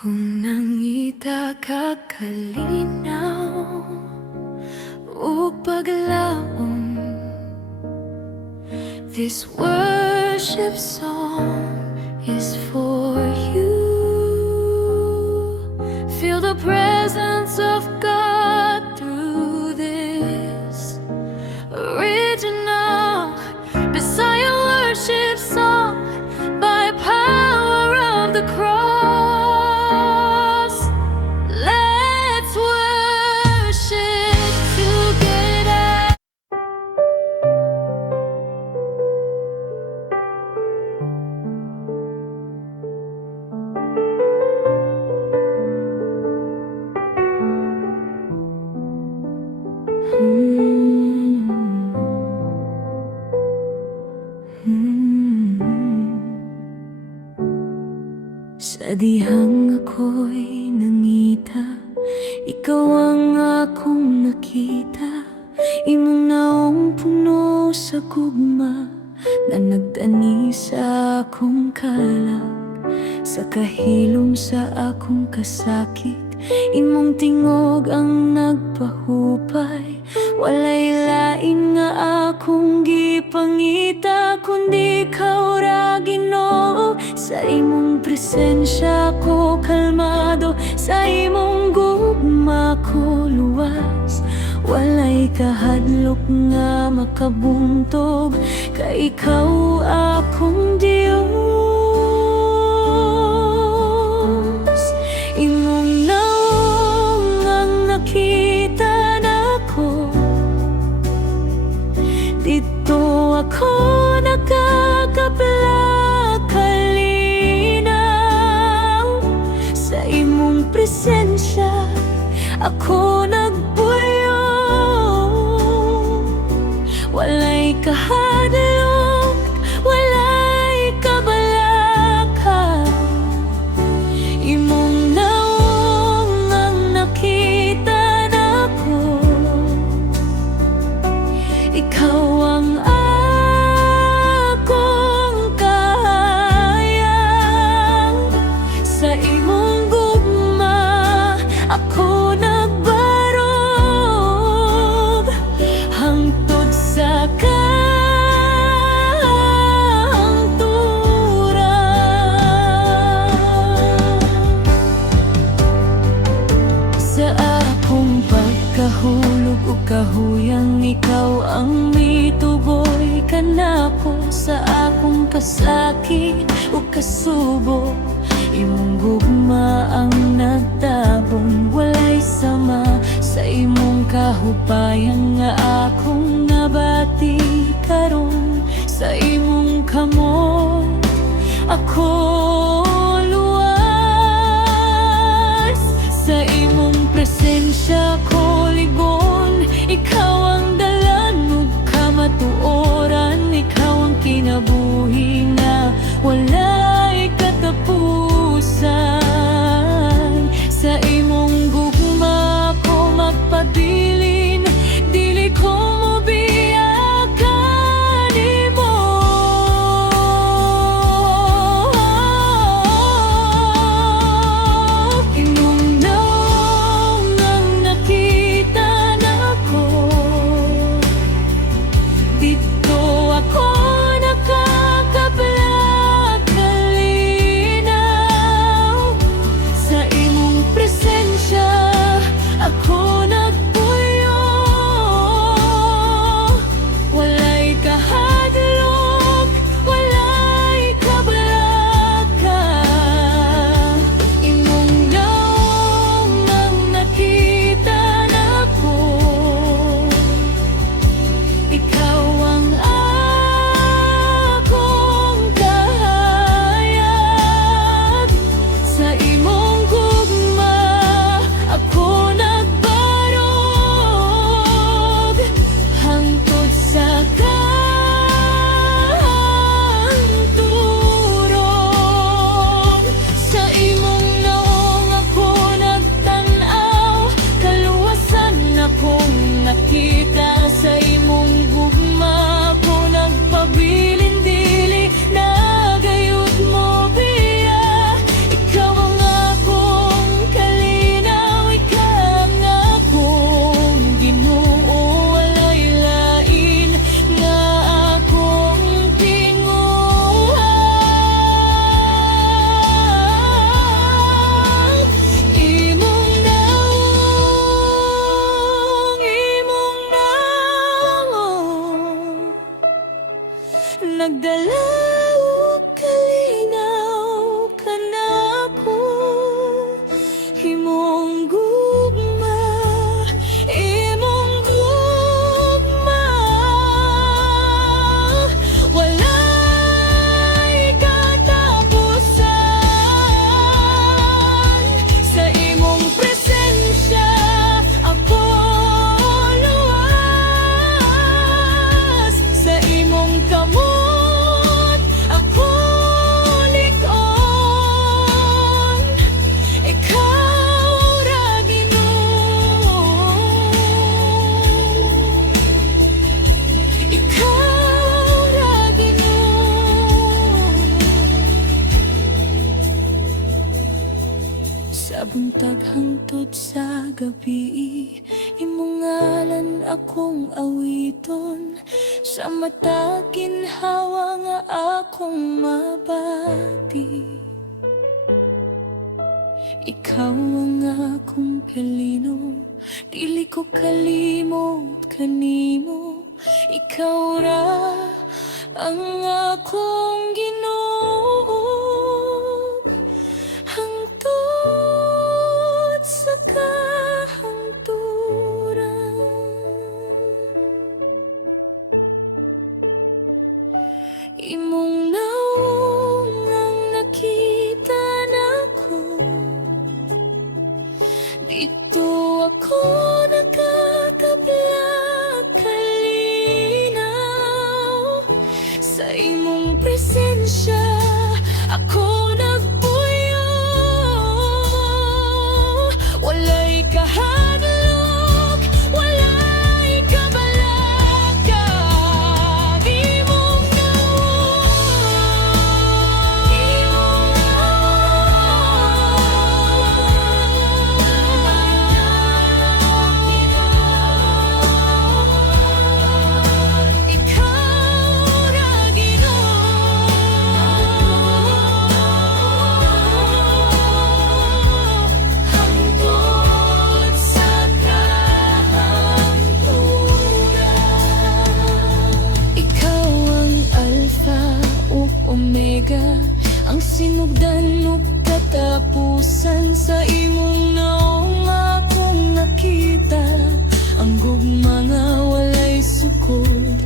Kung nangita ka kalinaw o paglaom, this worship song is for you. Feel the presence of God through this original Messiah worship song by power of the cross. Let's worship together. Sa dihang ako'y nangita, ikaw ang akong nakita. Imong naong puno sa gugma na nagtani sa akong kalak. Sa kahilom sa akong kasakit, imong tingog ang nagpahupay. Walay lain nga akong gipangita, kundi ikaw ra Ginoo. Sa imong presensya ko kalmado, sa imong gugma ko luwas. Walay kahadlok nga makabuntog, kay ikaw akong Diyos. Imong naong ang nakita nako, dito ako nakakakalinaw. Sa imong presensya ako nagpuyo. Walay kahadlok, walay kabalaka. Imong naong ang nakita nako, ikaw ang akong kahayag. Sa imong gugma ako nagbarog, hangtod sa sa akong pagkahulog o kahuyang, ikaw ang mituboy kanako. Sa akong kasakit o kasubo, imong gugma ang nagtabong. Walay sama sa imong kahupayan nga akong nabati karon. Sa imong kamot ako luwas. Sa imong presensya ko ligon. Ikaw ang dalan ug kamatuoran. Ikaw ang kinabuhi nga walay katapusan. Sa imong gugma ko magpabilin, dili ko mobiyakan nimo. Imong naong ang nakita nako, dito ako nakakabalak kalinaw. Sa buntag hangtod sa gabi, imong ngalan akong awiton. Sa mata ginhawa nga akong mabati. Ikaw ang akong kalino, dili ko kalimot kanimo. Ikaw ra ang akong Ginoo, hangtod sa kahangturan. Imong naong ang nakita nako, dito ako nagkakablak kalinaw. Sa imong presensya ako nagpuyo. Walay kahadlok, walay kabalaka. Imong naong, imong naong. Ikaw ra Ginoo, hangtod sa kahangturan. Ikaw ang Alpha ug Omega, ang sinugdan ug katapusan. Sa imong naong akong nakita, ang gugma nga walay sukod.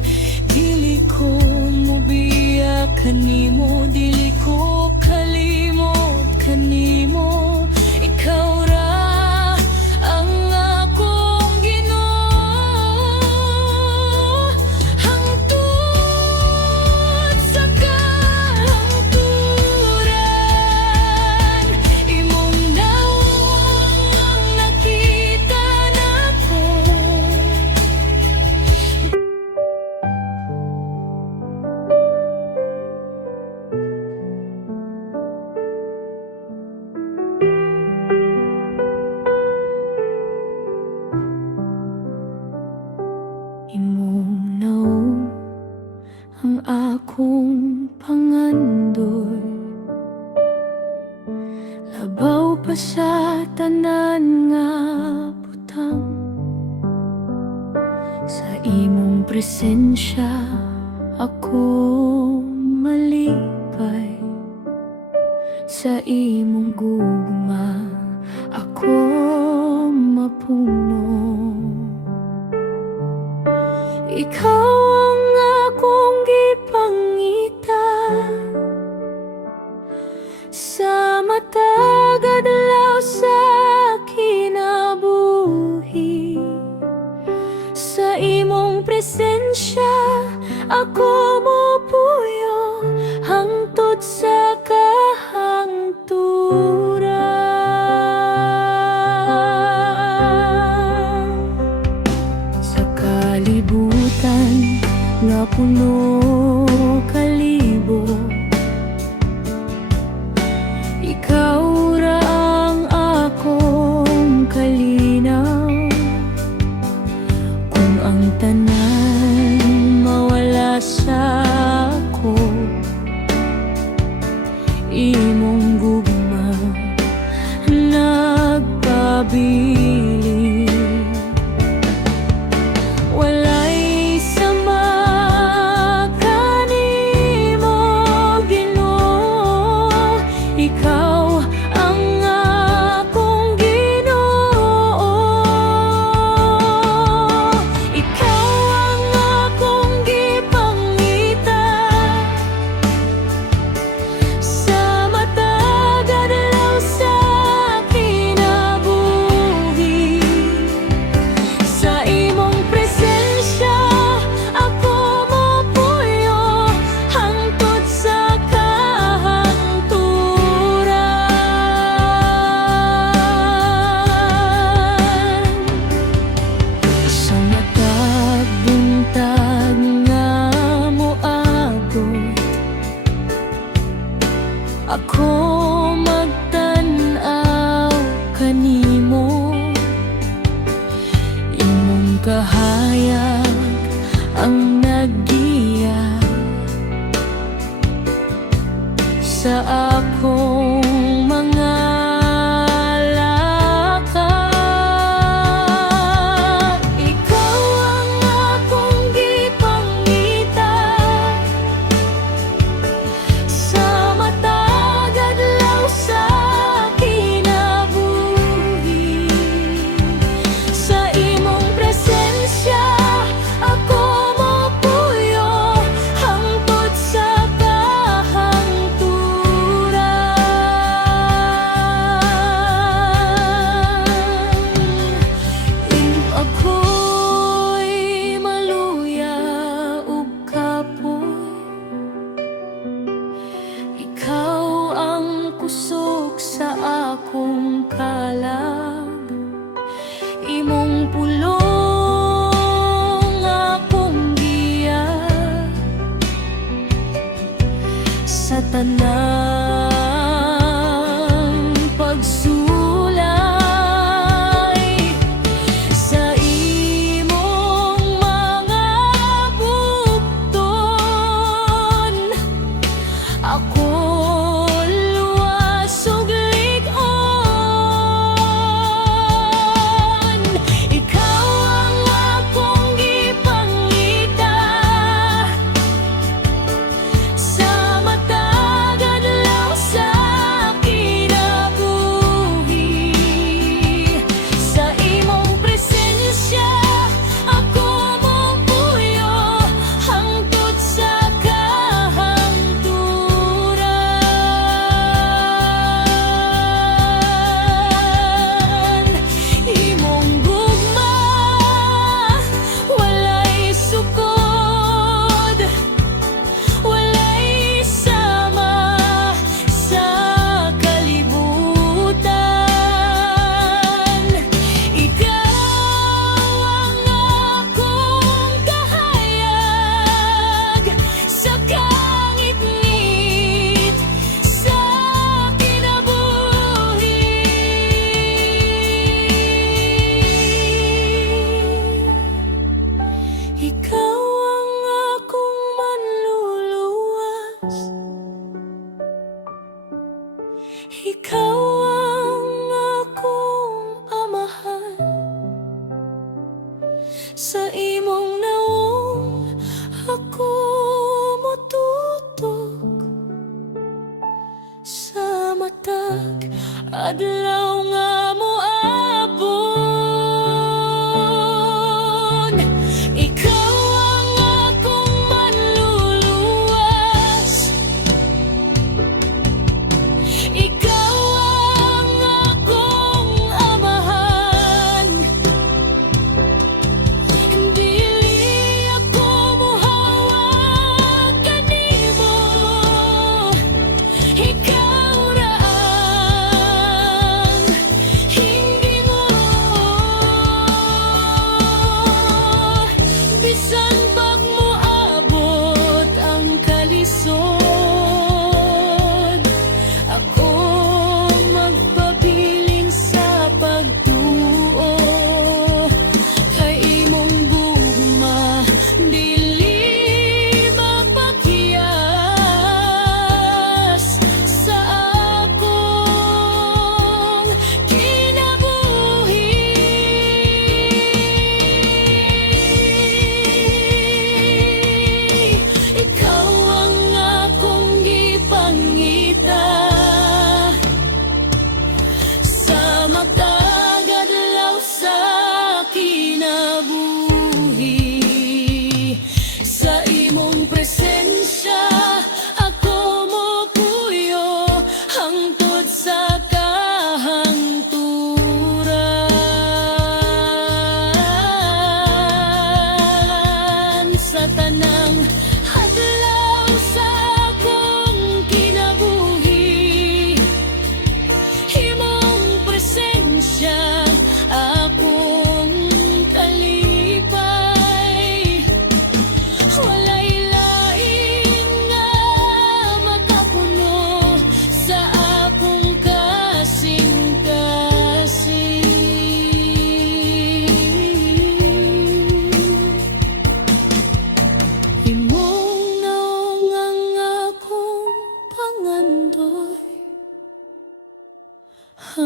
Dili ko mobiya kanimo, dili ko kalimot kanimo. Ikaw ra ang akong Ginoo, hangtod sa kahangturan. Imong naong ang nakita nako. Imong naong ang akong pangandoy, labaw pa sa tanan nga butang. Sa imong presensya ako malipay, sa imong gugma ako mapuno. Ikaw ang akong gipangita, sa matag adlaw sa kinabuhi. Sa imong presensya ako mopuyo, hangtod sa kahangturan. Sa kalibutan nga puno kalibo, ikaw ra ang akong kalinaw. Kung ang tanan mawala sa ako, imong gugma nagpabili. Walay sama kanimo Ginoo, ikaw ang akong Ginoo. Ikaw ang akong gipangita, sa matag adlaw sa kinabuhi. kanimo. Imong kahayag ang naggiya sa akong mga lakad. Ikaw ang akong gipangita sa matag adlaw sa kinabuhi. Sa imong presensya ako mopuyo hangtod sa ako'y maluya ug kapoy. Ikaw ang kusog sa akong kalag. Imong pulong akong giya sa tanang pagsulay. Sa imong mga bugton ako luwas ug lig-on. Ikaw ang akong gipangita sa matag adlaw sa kinabuhi. Sa imong presensya ako mopuyo hangtod sa kahangturan. Imong gugma walay sukod, walay sama sa kalibutan. Ikaw ang akong kahayag sa kangit-ngit sa kinabuhi. Ikaw ang akong manluluwas. Ikaw ang akong amahan. Sa imong naong ako motutok sa matag adlaw nga moabot. Ikaw ang akong manluluwas. Ikaw ang akong amahan. Dili ako mohawag kanimo. Ikaw ra ang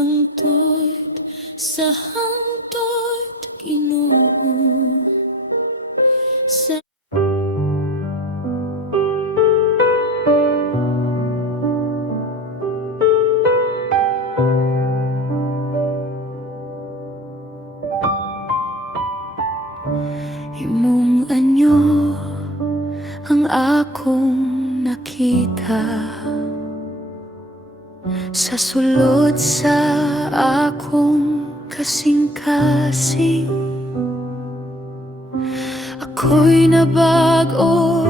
hangtod sa hangtod, Ginoo. Sa imong anyo ang akong nakita sa sulod sa akong kasing-kasing. Ako'y nabag-o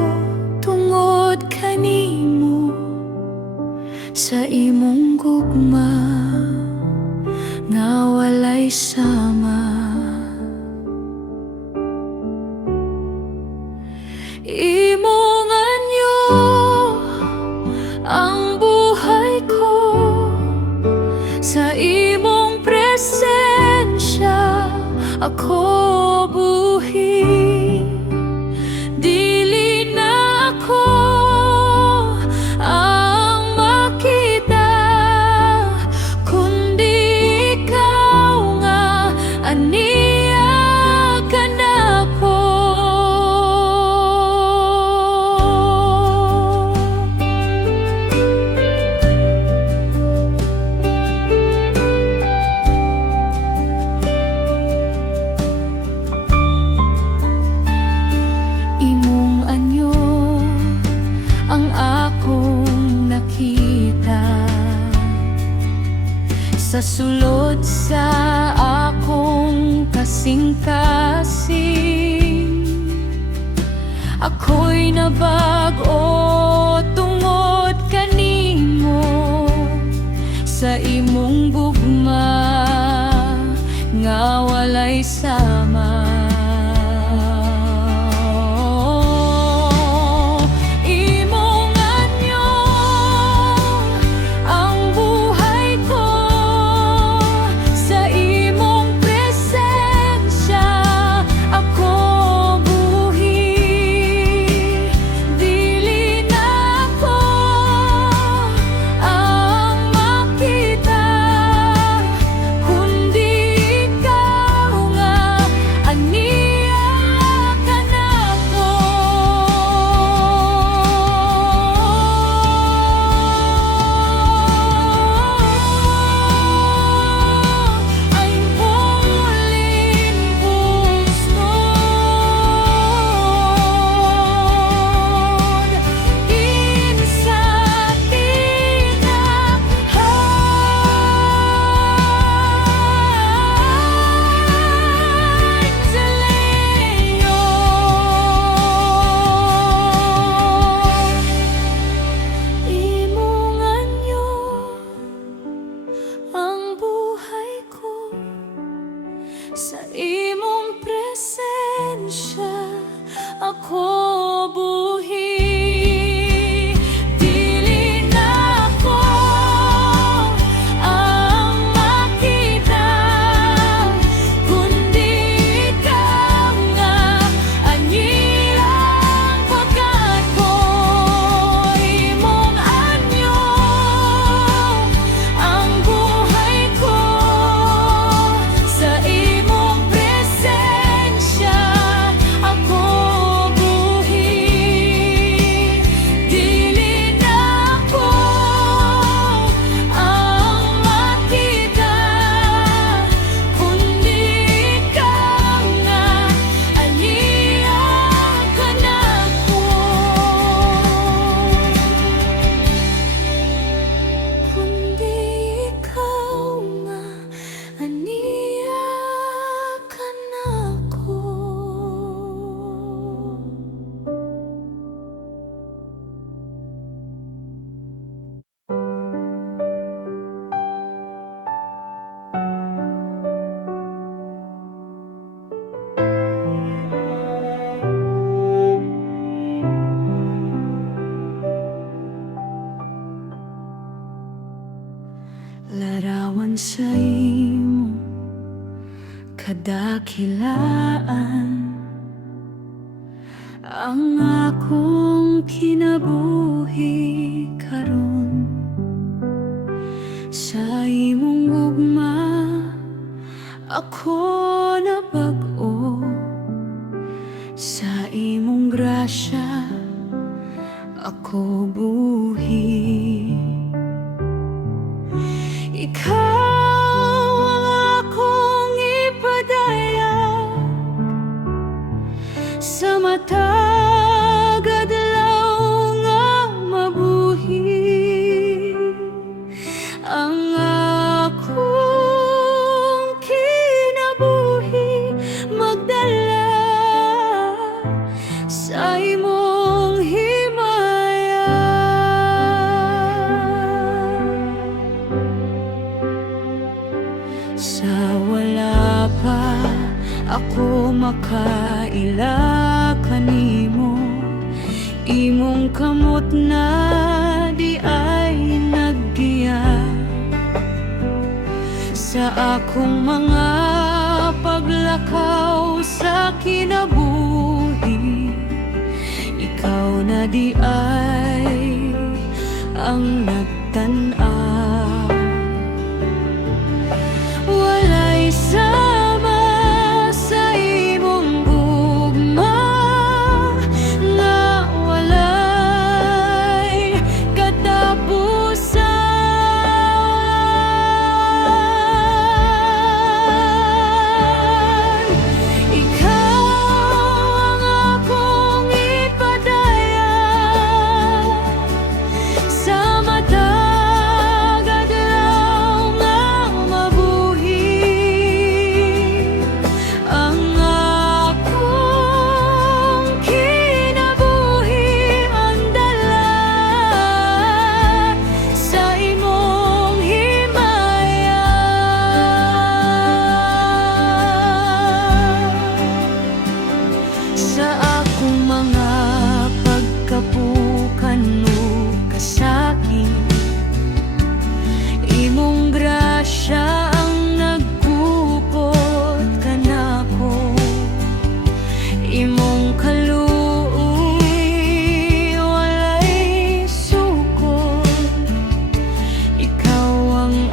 tungod kanimo, sa imong gugma nga walay sama. Imong anyo ang buhay ko, sa imong presensya ako buhi. Dili na ako ang makita, kundi ikaw nga aniya ka nako. Imong anyo ang akong nakita sa sulod sa akong kasing-kasing. Ako'y nabag-o tungod kanimo, sa imong gugma nga walay sama. Imong anyo ang buhay ko, sa imong presensya ako buhi. Dili na ako ang makita, kundi ikaw nga aniya ka nako. I'm falling pusnod kinsa tinaphay sa leyo. Imong anyo ang buhay ko, sa imong presensya ako buhi. Dili na ako ang makita, kundi ikaw nga anyirang pagkat ko. Imong anyo ang buhay ko, sa imong presensya ako buhi. Dili na ako ang makita, kundi ikaw nga aniya ka nako. Kundi ikaw nga aniya ka nako. Larawan sa imo kadakilaan, ang akong kinabuhi karon. Sa imong gugma ako na bag-o sa imong grasya, ako buhi. Ikaw ang akong ipadayag sa matag adlaw nga mabuhi. Ang akong kinabuhi magdala sa imong himaya. Sa wala pa ako makaila kanimo, imong kamot na di ay naggiya sa akong mga paglakaw sa kinabuhi. Ikaw na di ay ang nagtan-aw. Walay sama sa imong gugma nga walay katapusan. Ikaw ang akong ipadayag sa matag adlaw nga mabuhi. Ang akong kinabuhi andala sa imong himaya. Sa akong mga pagkapukan o kasakit, imong grasya ang nagkupot kanako. Imong kaluoy walay sukot. Ikaw ang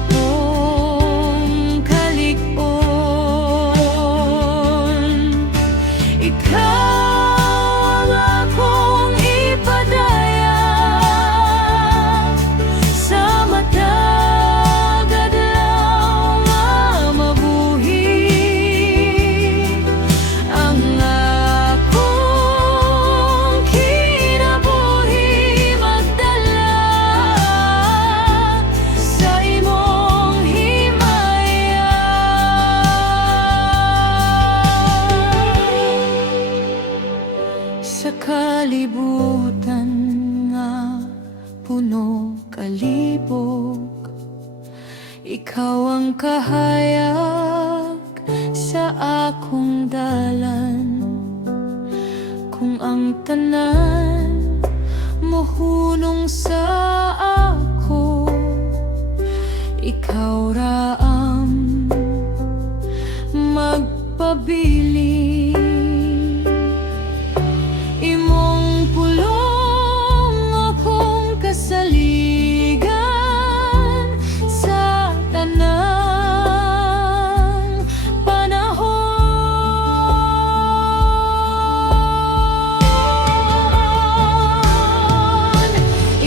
akong kalig-on. Ikaw ang akong ipadayag sa matag adlaw nga mabuhi. Ang akong kinabuhi magdala sa imong himaya. Sa kalibutan nga puno kalibog, ikaw ang kahayag sa akong dalan. Kung ang tanan mohunong sa ako, ikaw ra ang magpabili. Imong pulong akong kasaligan sa tanang panahon.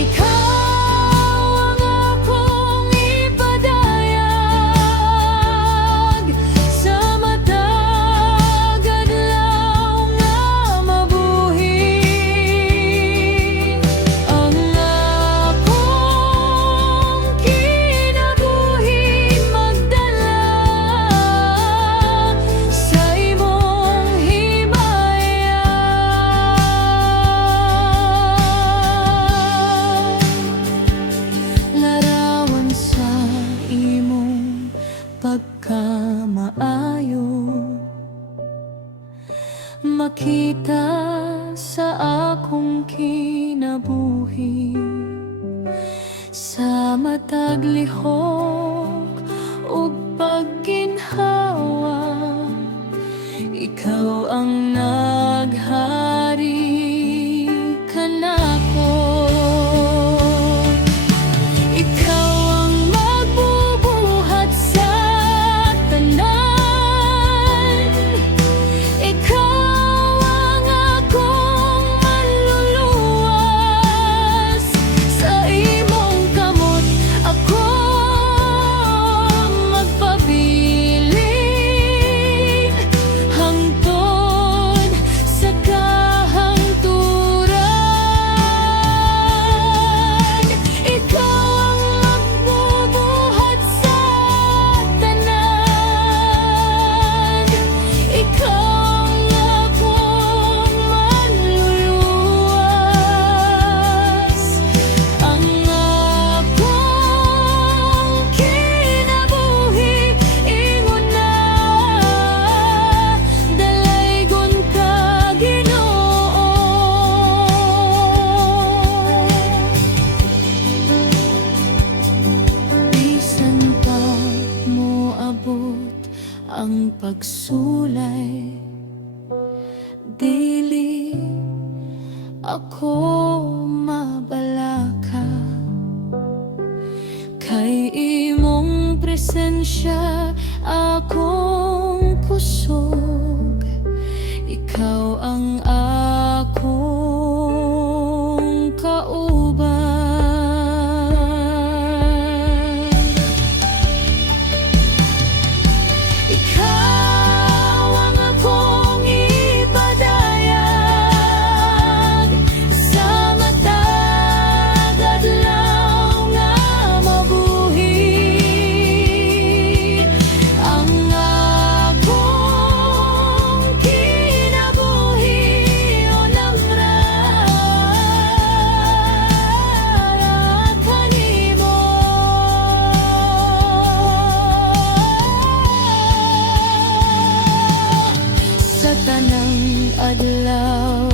Ikaw ang akong ipadayag sa matag adlaw nga mabuhi. Ang akong kinabuhi magdala sa imong himaya. Larawan sa imong pagkamaayo, makita sa akong kinabuhi. Sa matag lihok ug pagginhawa, ikaw ang naghari kanako. Ikaw ang magbubuhat sa ang pagsulay, dili ako mabalaka. Kay imong presensya akong kusog, ikaw ang akong kauban. Ikaw ang akong ipadayag sa matag adlaw nga mabuhi. Ang akong kinabuhi o namrara kanimo. Sa tanang adlaw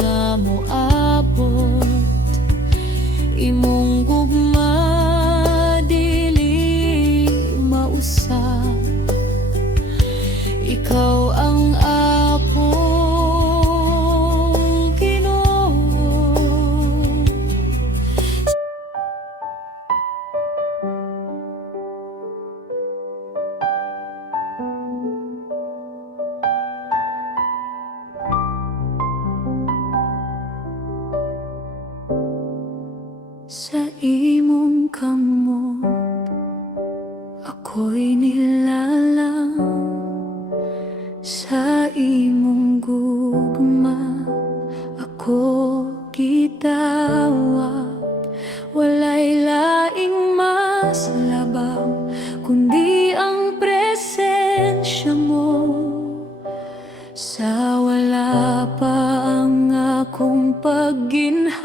nga moabot, imong gugma dili mausap. Ikaw ang akong Ginoo. Sa imong kamot ako'y nilalang, sa imong gugma ako gitawag. Walay laing mas labaw kundi ang presensya mo. Sa wala pa ang akong pagginhawa,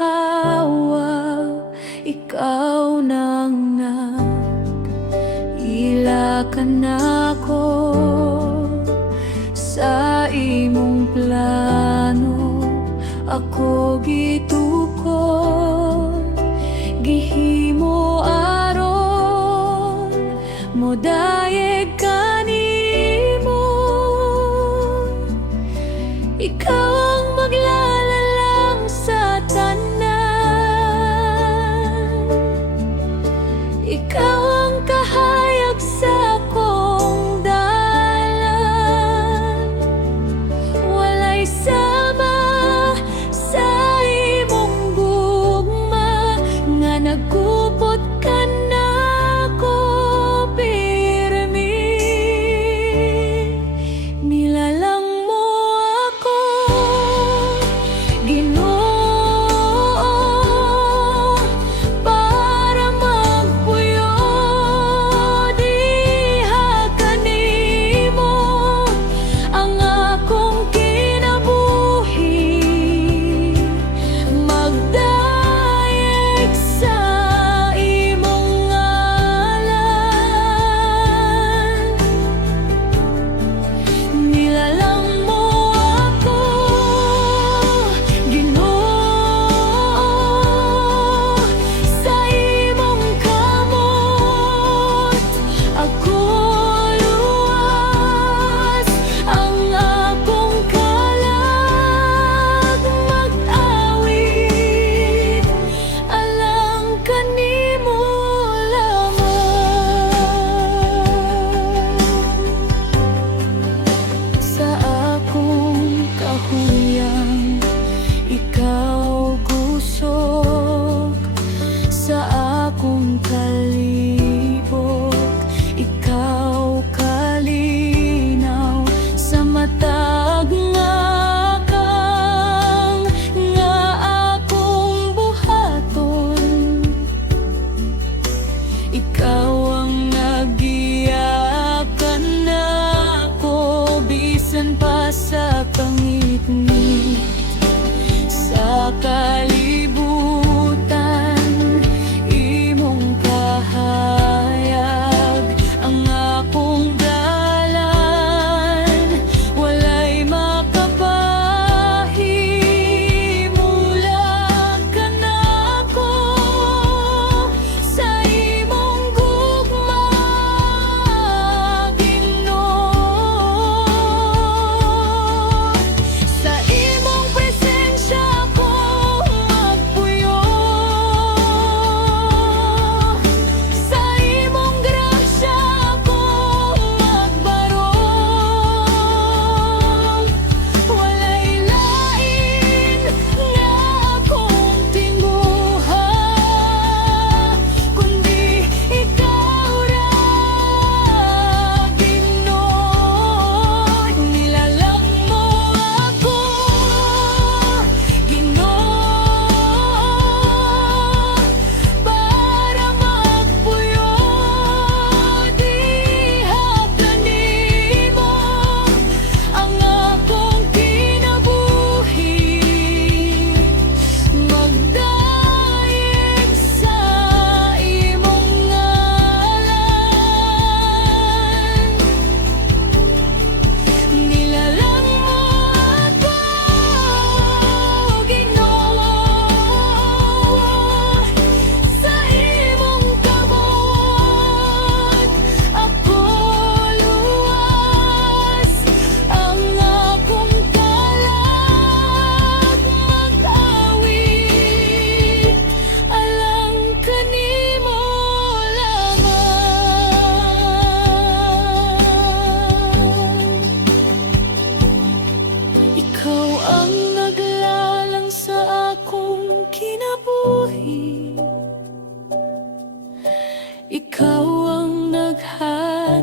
ikaw nang nag-ilakan ako. Sa imong plano ako gitukod, gihimo aron modayeg kanimo. Ikaw ang maglalalang sa tanan, ikaw ang kahayag sa akong dalan. Walay sama sa imong gugma nga nagkupot ka nako pirmi. Nilalang mo ako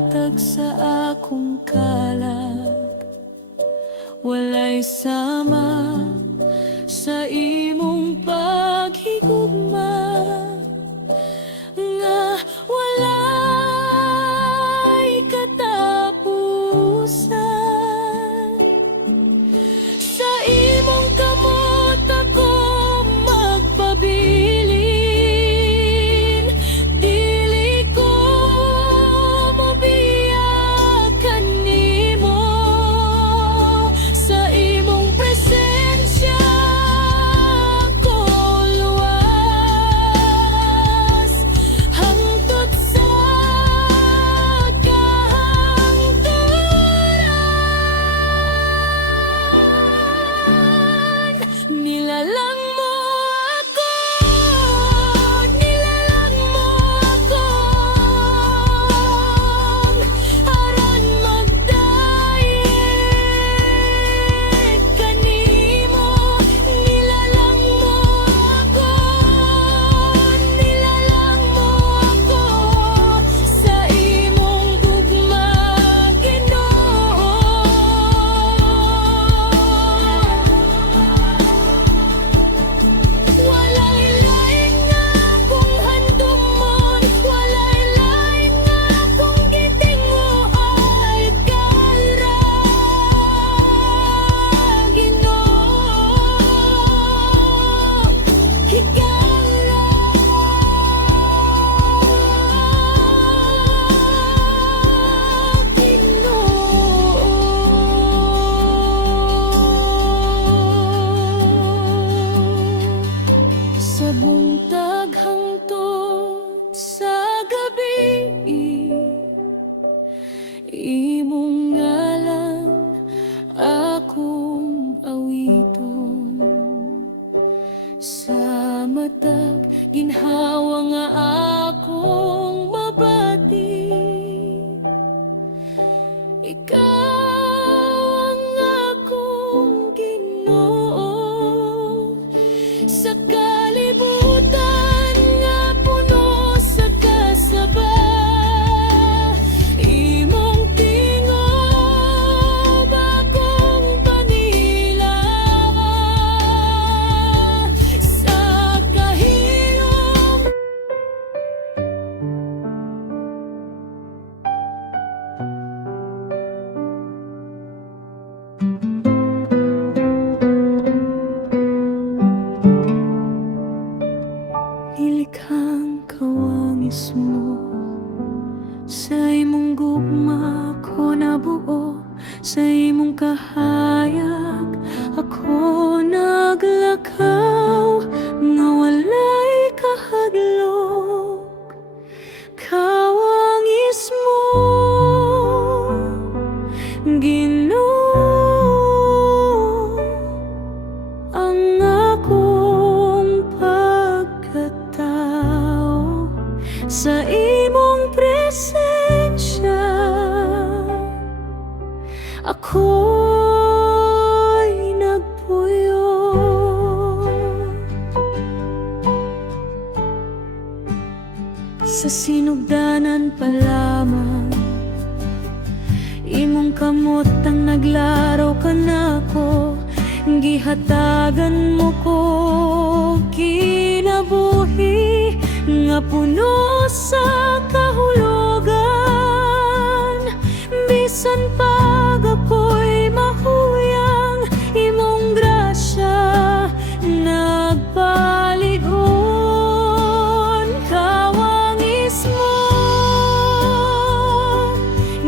hatag sa akong kalag, walay sama sa imong paghigugma, nga walay katapusan. Sa imong kamot ako magpabilin, dili ko mobiyak kanimo. Sa imong presensya ko luwas, hangtod sa kahangturan. Nilalang mo ako, nilalang mo ako, aron magdayeg kanimo. Nilalang mo ako, nilalang mo ako, sa imong gugma, Ginoo. Walay lain nga akong handumon, walay lain nga akong gitinguhay, kara Ginoo, higala Ginoo. Sa buntag hangtod sa gabi, imong ngalan akong awiton. Sa matag ginhawa nga akong mabati, ikaw ang akong Ginoo. Sa kalibutan nga puno sa kasaba, imong tingob akong panilawa. Sa kahiyom nilikhang kawangis mo, sa imong gugma ko nabuo, sa imong kahayag ako naglakaw, nga walay kahadlok. Kawangis mo, Ginoo, ang akong pagkatao. Sa imong presensya ako'y nagpuyo. Sa sinugdanan pa lamang, imong kamot ang naglaraw ka nako, gihatagan mo ko kinabuhi nga puno sa kahulugan. Bisan pag ako'y mahuyang, imong grasya nagpaligon. Kawangis mo,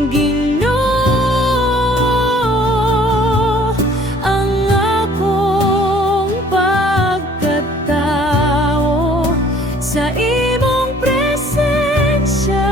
Ginoo, ang akong pagkatao. Sa imong presensya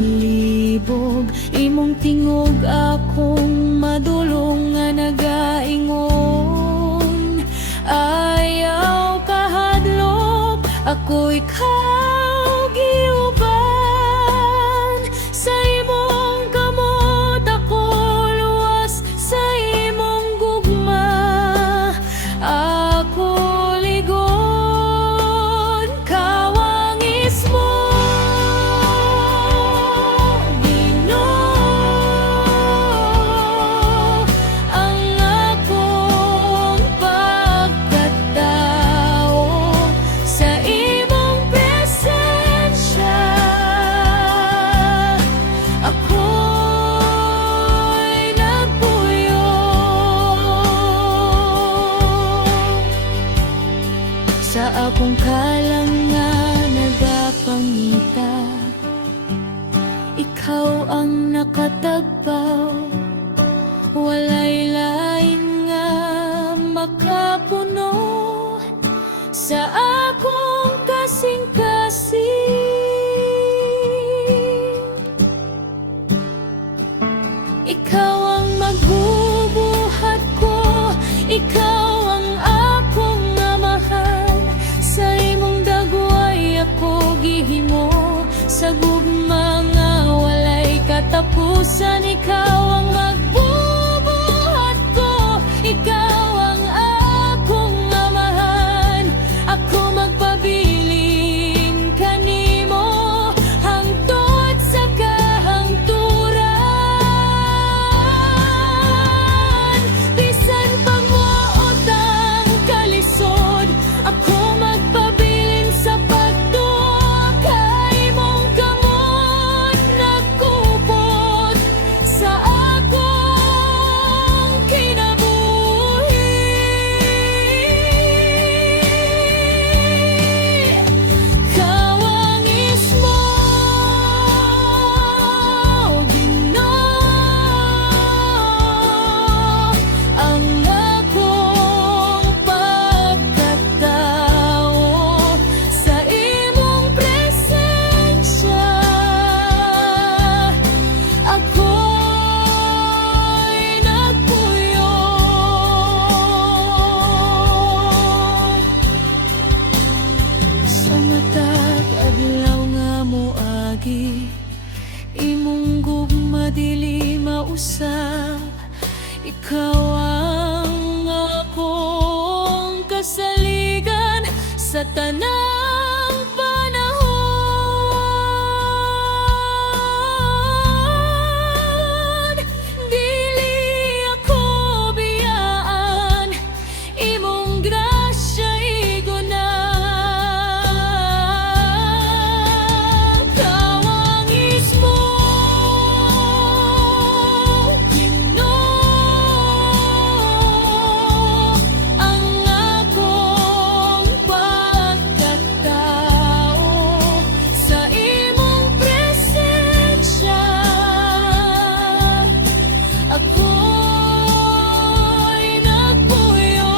paglibog. Imong tingog akong madulong nga nagaingon. Ayaw kahadlok, ako ikaw giuban. Sa imong kamot ako luwas, sa imong gugma ako ligon. Kawangis mo, Ginoo, ang akong pagkatao. Sa imong presensya ako'y nagpuyo. Sa akong kalangan nagapangita, ikaw ang nakatagpaw. Walay lain nga makapuno sa akong kasing-kasing. Ikaw ang magbubuhat ko, ikaw ang akong amahan. Sa imong dagway ako gihimo, sa gugma nga walay katapusan. Ikaw ang magbubuhat ko, ikaw ang akong amahan. Ako magpabiling kanimo hangtod sa kahangturan. Bisan pag moot ang kalisod, ako magpabiling sa pagtuo. Kay mong kamot nagkupot sa akong kinabuhi. Kawangis mo, Ginoo, ang akong pagkatao. Sa imong presensya ako'y nagpuyo. Sa matag adlaw nga moagi, imong gugma dili mausab. Ikaw ang akong kasaligan sa tanang panahon. Dili ako biyaan, imong grasya igunan. Kawangis mo, Ginoo, ang akong pagkatao. Sa imong presensya ako'y nagpuyo.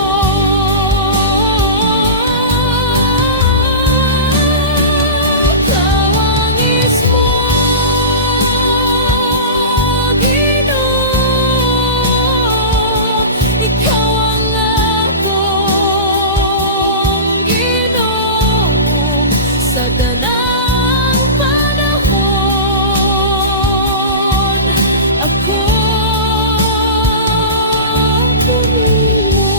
Kawangis mo, Ginoo, ikaw ang akong Ginoo. Sa tanang panahon akong pumilo.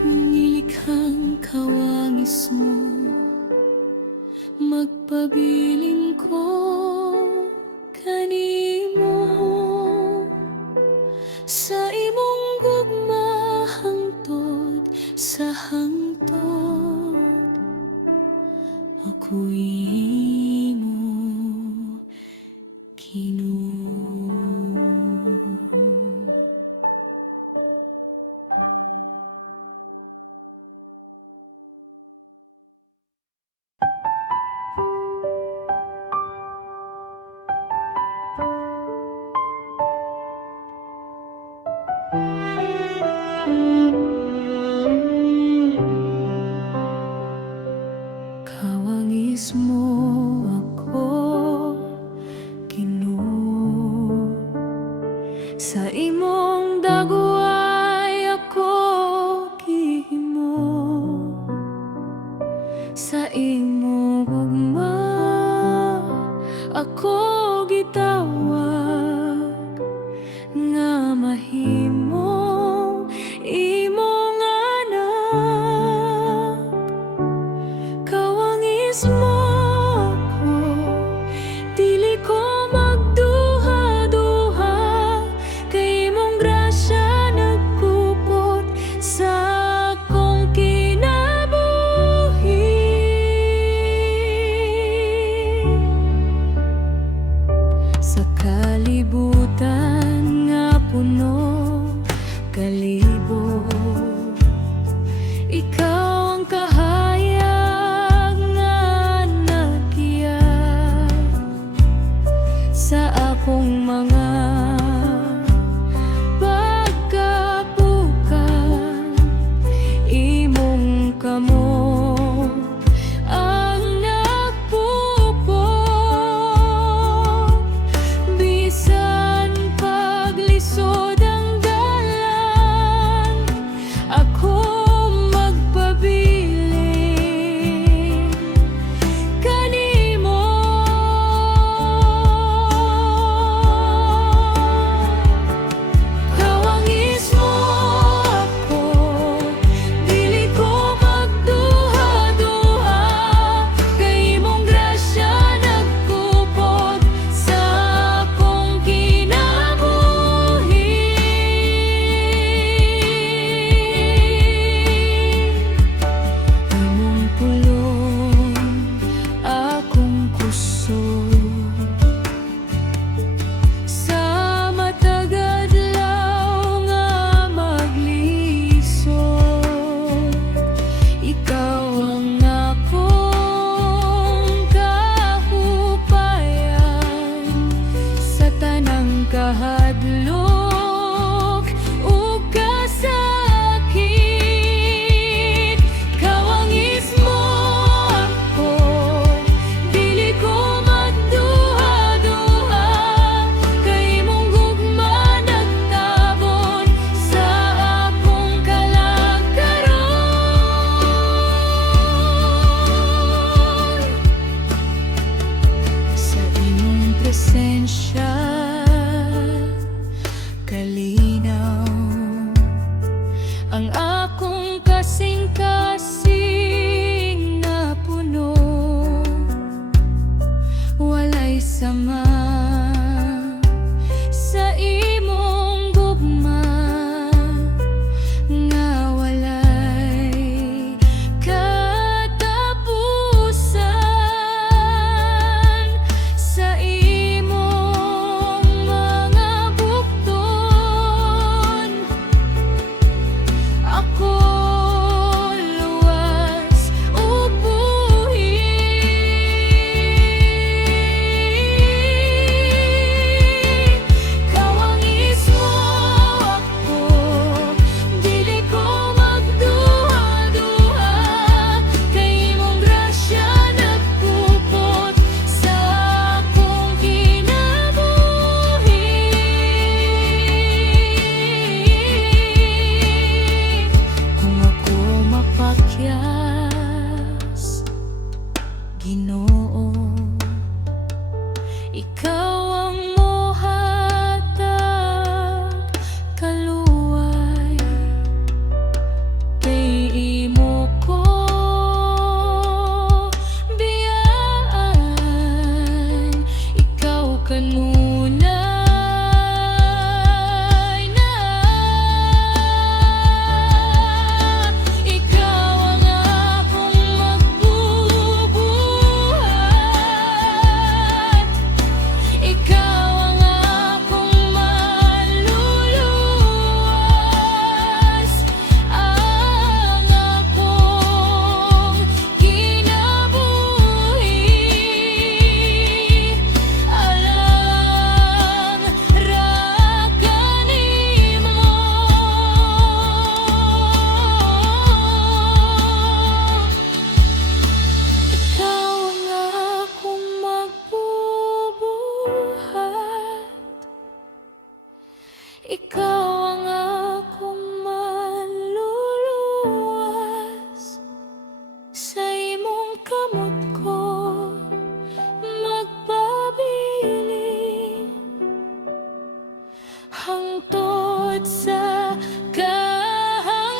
Nilikhang kawangis mo, magpabiling ko kanimo. Sa imong gugma hangtod sa hangtod, ako'y imo Ginoo. akong kasing-kasing na puno, walay sama sa imong gugma, nga walay katapusan sa imong mga bukton. Ako luwas upuhin, kawangis mo ako, dili ko magduha-duha, kay imong grasya nagpupot sa akong kinabuhi. Kung ako mapakyas, Ginoo, ikaw ang mohatag kaluway, kay imo ko biyaan, ikaw kanunay na. Ikaw ang akong magbubuhat, ikaw ang akong maluluwas, ang akong kinabuhi. Alang ra kanimo, ikaw ang akong magbubuhat, ikaw ang akong maluluwas, sa imong kamot ko magpabiling, hangtod sa kahangturan.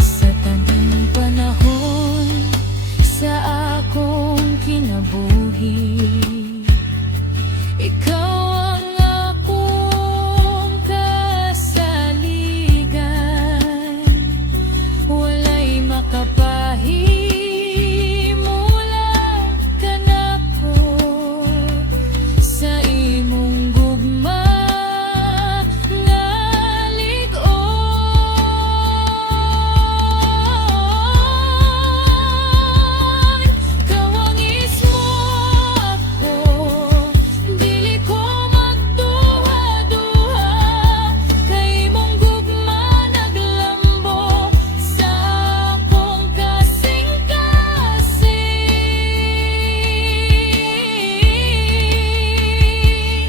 Sa tanang panahon sa akong kinabuhi, ikaw ang akong kasaligan, walay makapahimulan kanako sa imong gugma nga lig-on. Kawangis mo ako, dili ko magduha-duha, kay imong gugma naglambok sa akong kasing-kasing.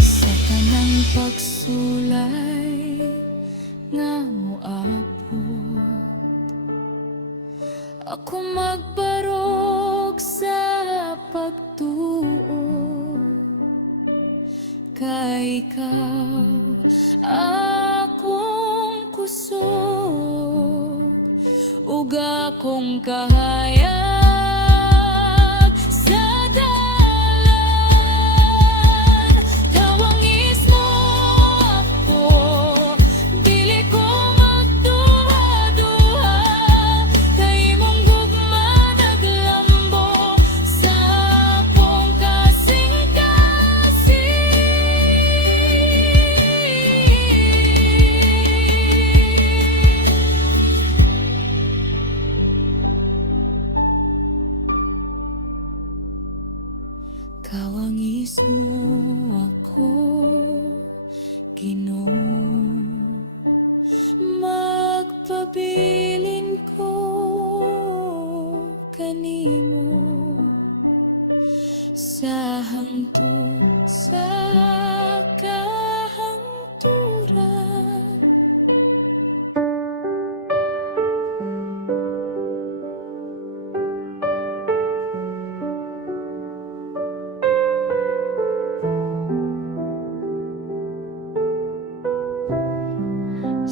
Sa tanang pagsulay nga moabot, ako magbarog sa pagtuo, kay ikaw akong kusog, ug akong kahayag sa dalan. Kawangis mo ako, dili ko magduha-duha, kay imong gugma naglambok sa akong kasing-kasing.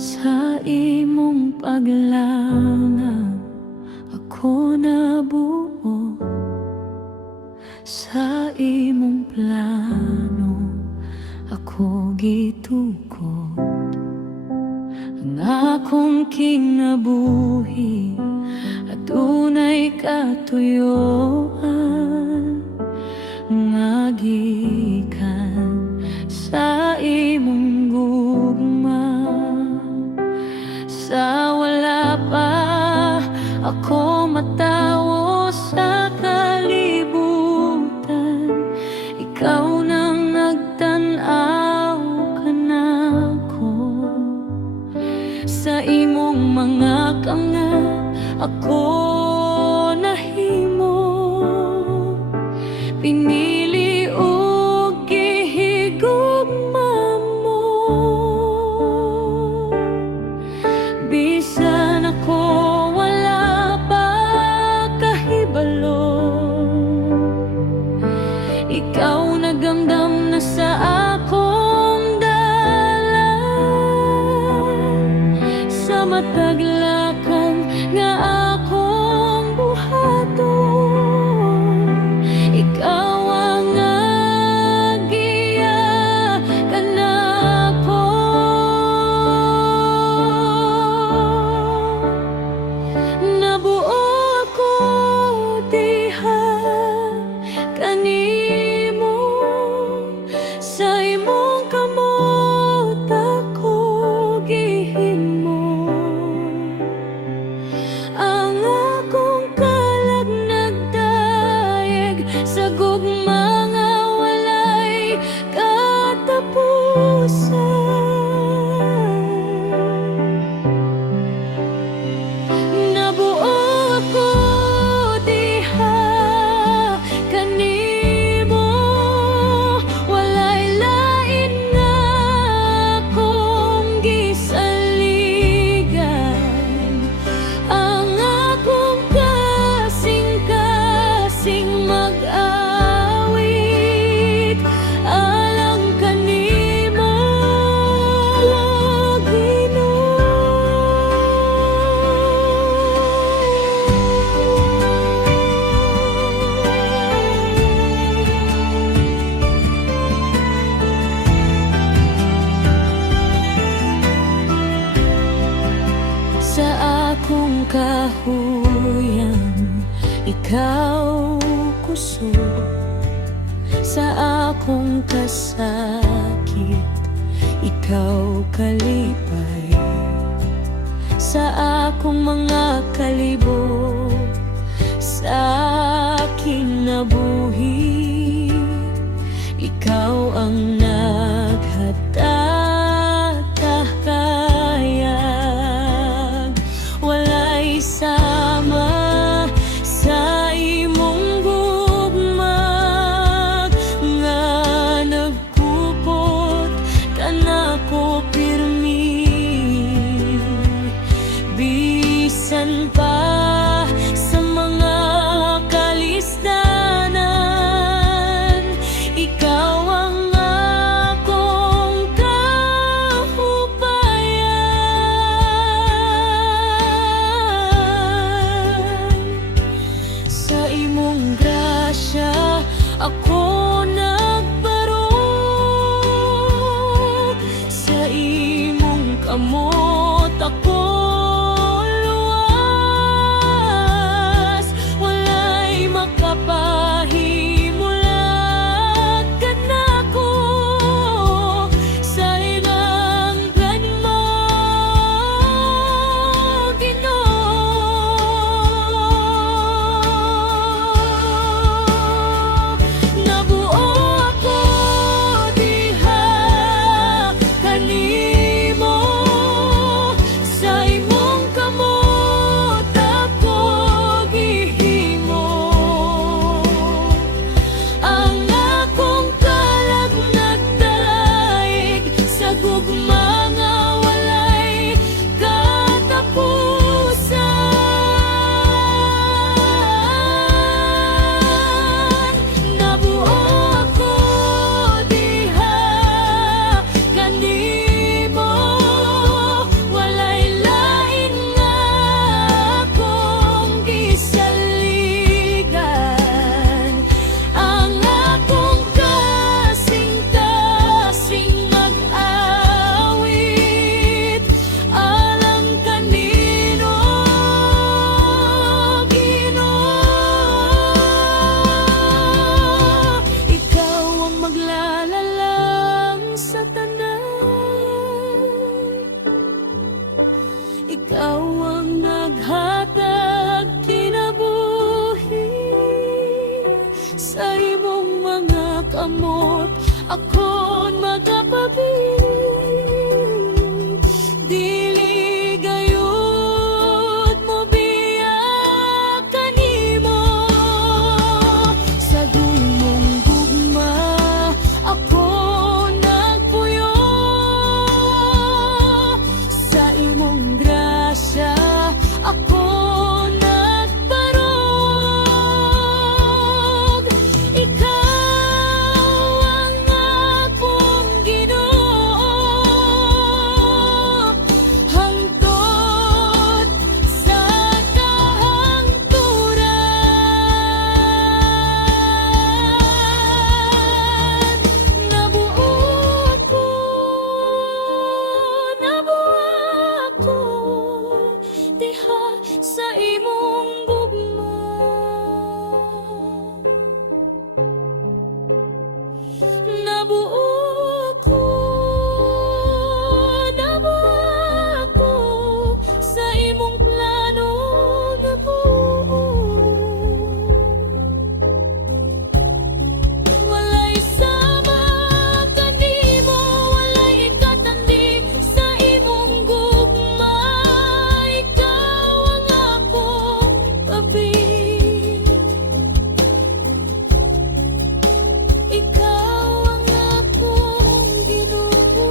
Sa imong paglangaw ako nabuo, sa imong plano ako gitukod. Ang akong kinabuhi adunay katuyoan nga gikan sa imong gugma. Sa wala pa ako matawo sa kalibutan, ikaw nang nagtan-aw kanako. Sa imong mga kanga ako nahimo, pinili ug gihigugma mo. Bisan ako wala pa kahibalo, ikaw nagamdam na sa akong dalan. Sa matag lakang nga akong buhaton, ikaw ang agiya kanako. Nabuo ako diha kanimo, sa imong kamot ako gihimo. Ang akong kalag nagdayeg sa gugma nga walay katapusan. Nabuo ako diha kanimo, walay lain nga akong gisaligan. Ang akong kasing-kasing mag-awit alang kanimo, sa akong kahuyang ikaw kusog, sa akong kasakit ikaw kalipay, sa akong mga kalibog sa kinabuhi ikaw ang naghatatahkayag. Walay sama sa imong gugma nga nagkupot kanako pirmi. Bisan pa sa mga kalisdanan, ikaw ang akong kahupayan. Sa imong grasya ako nagbarog, sa imong kamot ako luwas. Walay makapahimulat kanako sa inanggan mo, Ginoo. Nabuo ako diha kanimo, sa imong kamot ako gihimo. Ang akong kalag nagdayeg sa gugma nga walay katapusan. Nabuo ako diha kanimo, kapabili, dili gayud mo biyak kanimo. Sa dumong gugma ako nagpuyo, sa imong grasya ako nagparog. Ikaw ang akong Ginoo, hangtod sa kahangturan. Nabuot ko diha sa imong gugma. Nabuo ko sa imong plano. Walay sama kanimo, walay ikatandi sa imong gugma. Ikaw ang akong pabili, ikaw ang akong Ginoo.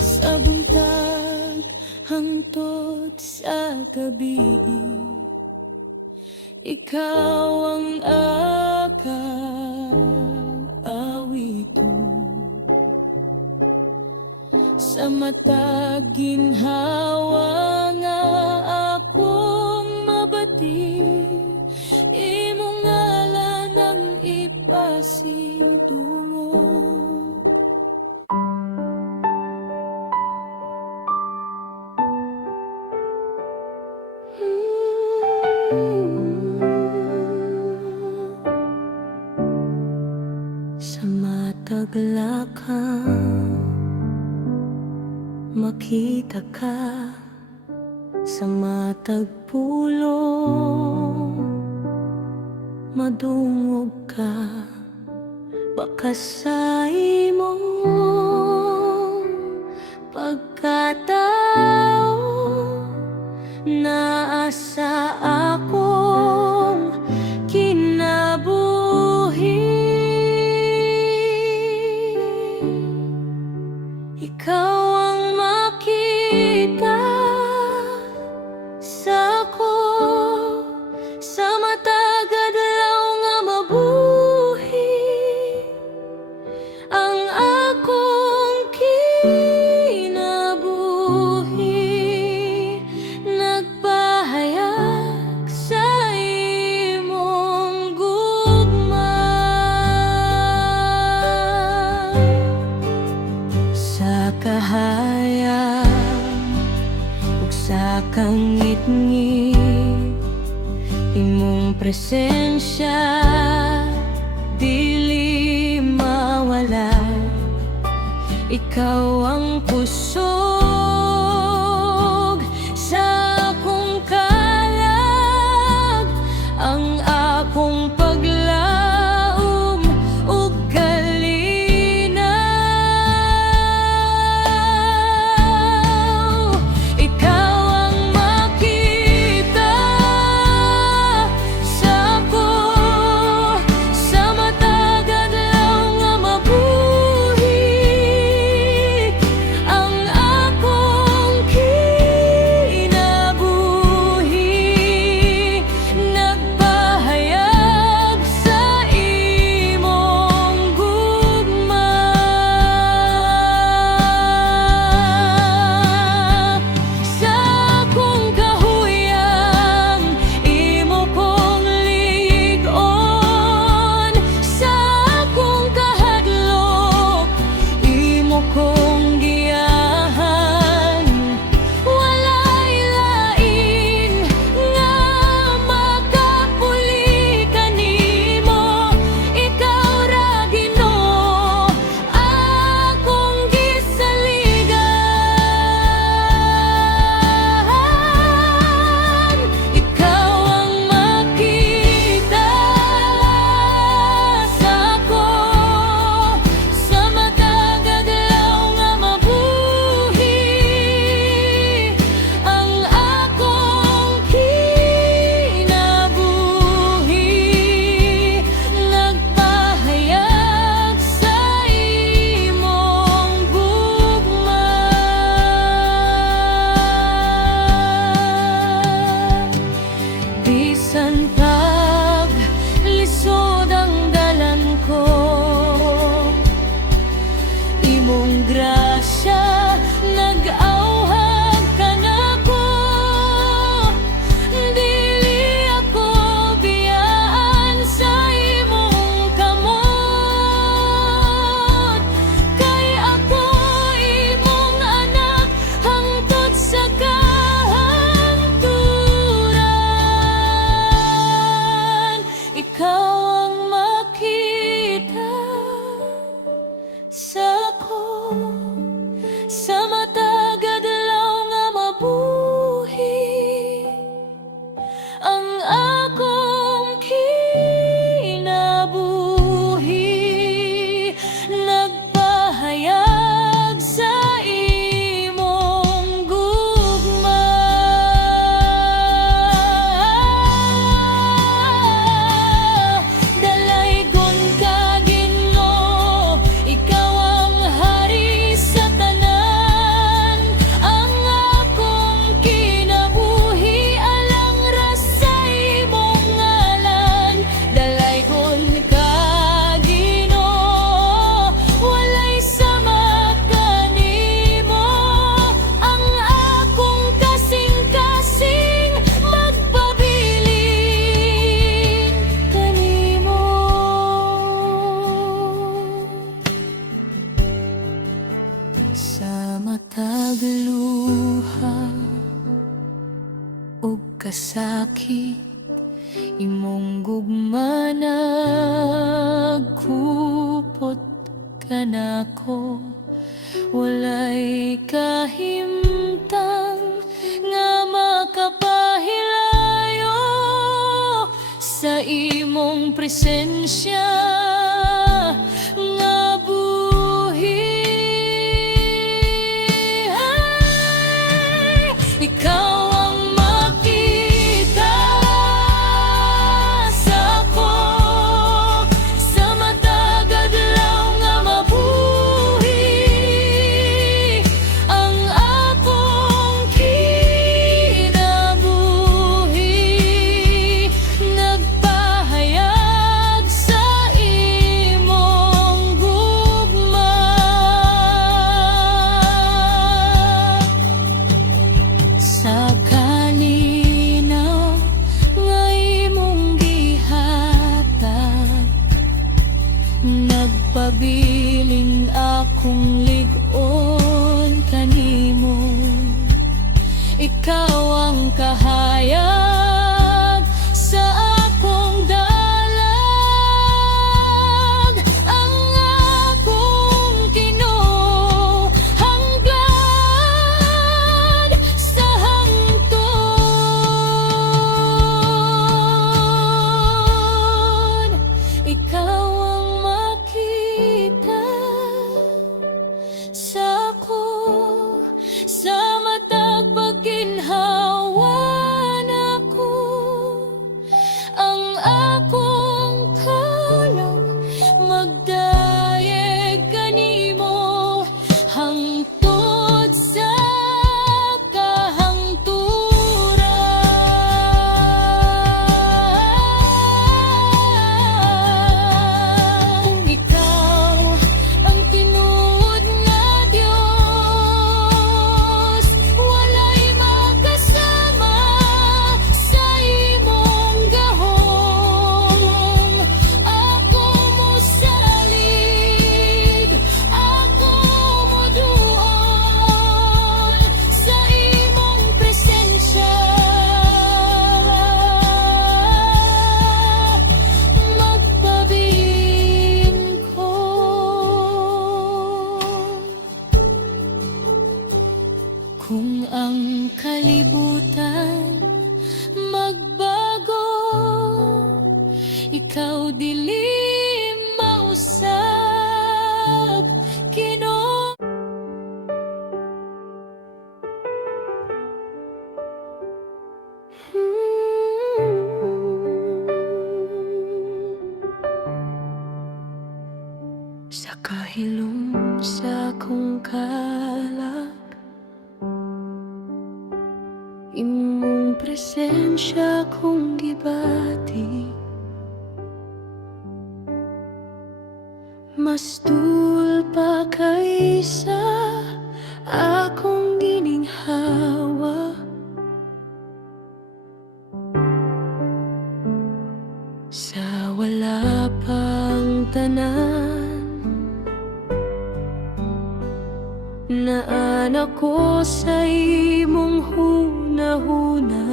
Sa buntag hangtod sa gabi, ikaw ang akong awiton. Sa matag ginhawa nga akong mabati, imong ngalan ang ipasidungo. Sa matag lakang makita ka, sa matag pulong madungog ka, baka sa imong pagkatao naasa akong kinabuhi. Ikaw ang makita sa ko, sa matag adlaw nga mabuhi. Ang akong kinabuhi nagpahayag sa imong gugma. Sa kahayag ug sa kangit-ngit, imong presensya dili mawala. Ikaw ang kusog sa akong kalag, ang akong paglaom ug kalinaw. Ikaw ang makita sa ako, sa matag adlaw nga mabuhi. Ang kasakit, imong gugma nagkupot ka nako. Walay kahimtang nga makapahilayo sa imong presensya nga buhi. Ay, ikaw ang makita sa ko, sa matag adlaw nga mabuhi. Ang akong kinabuhi nagpahayag sa imong gugma. Sa kalinaw nga imong gihatag, nagpabilin akong lig-on kanimo. Ikaw ang kahayag sa akong dalag, ang akong kinuhanglad sa hangtod. Ikaw ang makita sa ko, sa matag pagginhawa nako. Ang akong kalog magdayeg kanimo hangtod sa kahangturan. Ikaw ang tinuod nga Dios, walay makasama sa imong gahom. Ako mosalig, ako moduol sa imong presensya. Magpabilin ko. Kung ang kalibutan magbago, ikaw dili mausab, Ginoo. Sa kahilom sa akong kalak, imong presensya kong gibati. Mas dul pa kaysa akong gininghawa. Sa wala pang tanan, naan ako sa imong hunahuna.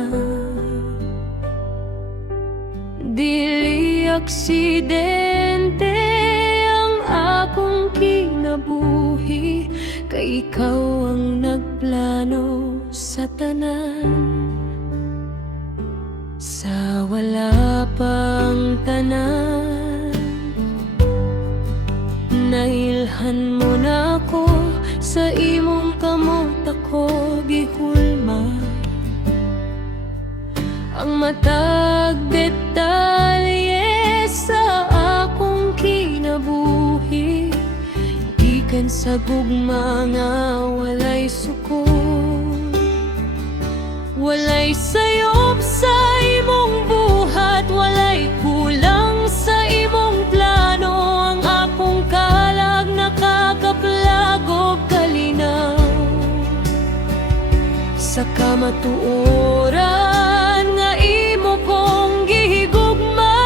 Dili aksidente ang akong kinabuhi, kay ikaw ang nagplano sa tanan. Sa wala pang tanan, nailhan mo na ako, sa imong kamot ako gihulma. Ang matag detalye sa akong kinabuhi, gikan sa gugma nga walay sukon. Walay sayop sa imong buhat, walay kulang sa imong plano. Ang akong kalag nakakaplagob kalinaw sa kamatuoran nga imo kong gihigugma.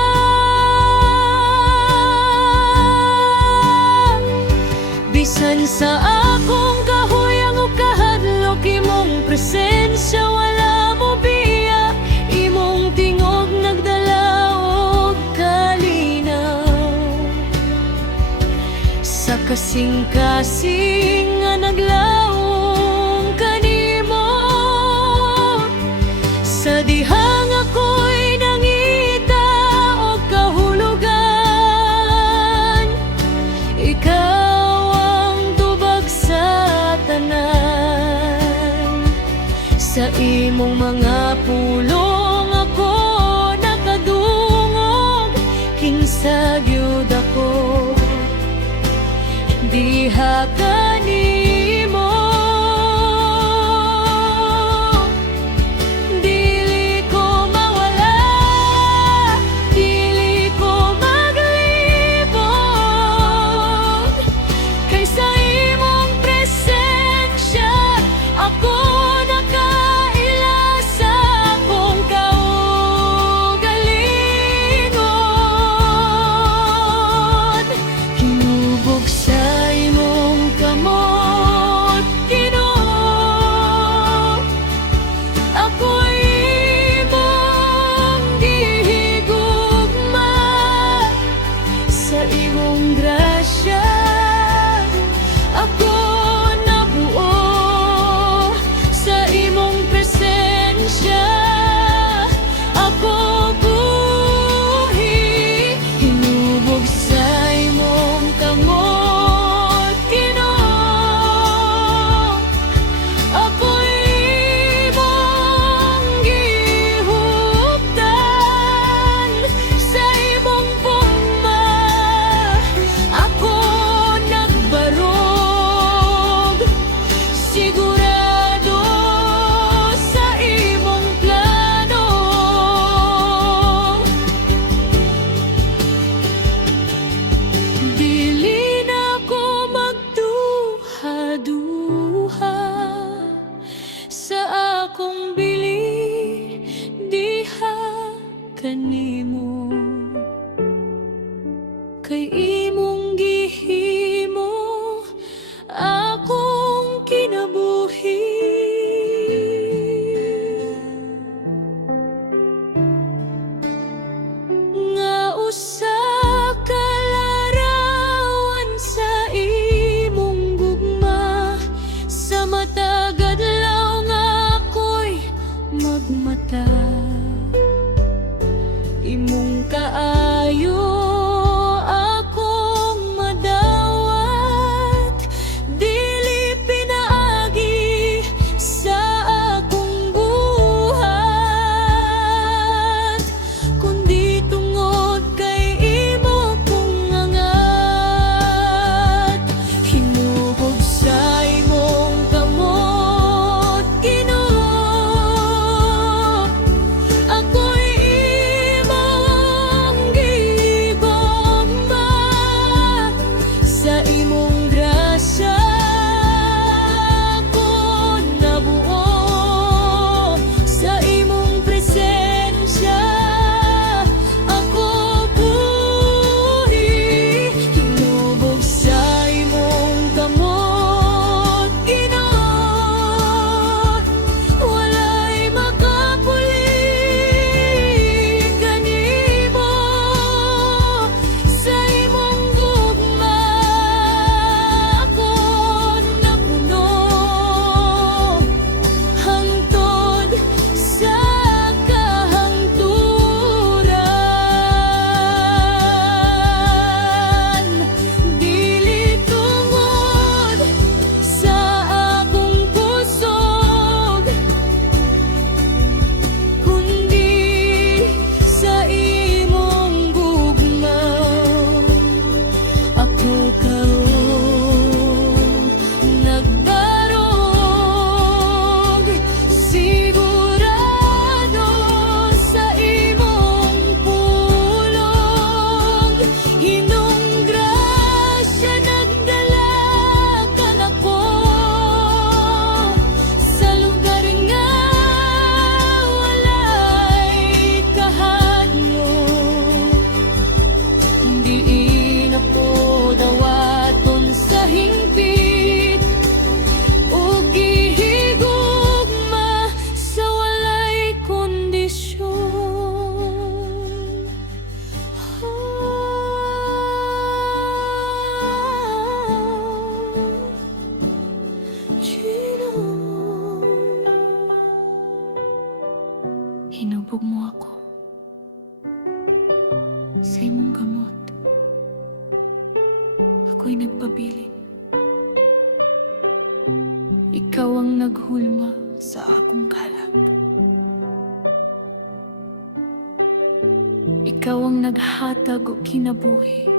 Bisan sa akong kahuyang o kahadlok, imong presensya wala mo biya. kasing-kasing nga naglaong kanimo sa dihang ako'y nangita og kahulugan. Ikaw ang tubag sa tanan, sa imong mga pulong ako nakadungog, kinsa gyud ako diha kanimo. Dili ko mawala, dili ko maglibot, kay sa imong presensya ako nakaila sa akong kaugalingon. Hinubog sa imong kamot, Ginoo, ako'y imong gihigugma. Sa imong grasya ako nabuo, sa imong presensya ako buhi. Hinubog sa imong kamot, Ginoo, ako'y imong gihuptan. Sa imong pugma ako nagbarog, sigurado sa imong plano. Dili na ko magduha-duha sa akong bili diha kanimo, kay imong gihimo akong kinabuhi. Nga usa ka larawan sa imong gugma, sa matag adlaw nga ako'y magmata. Imong kaayo akong madama. ako'y nagpabilin. Ikaw ang naghulma sa akong kalag. Ikaw ang naghatag o kinabuhi.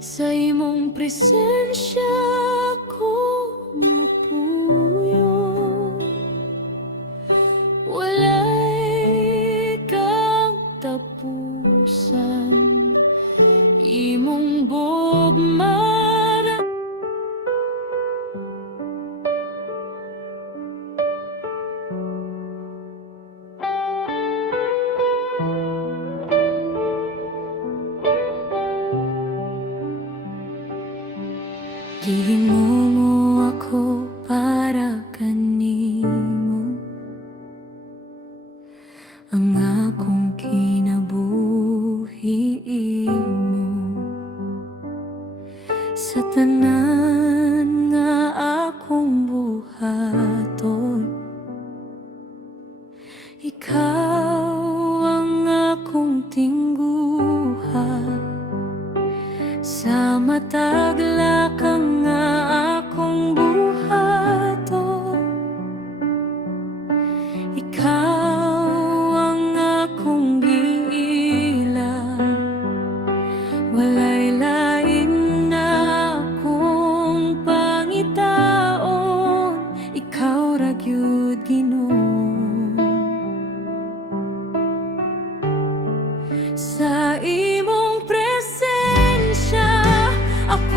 Sa imong presensya ko napuyo. Walay kang tapusan. Imong bugmara. Gihinungo ako para kanimo, ang akong kinabuhi imo. Sa tanan nga akong buhaton, ikaw ang akong tingguha. Sa matag lakang nga akong buhaton, ikaw ang akong giilan. Walay lain na akong pangitaon, ikaw ra gyud Ginoo. Sa imong presensya ako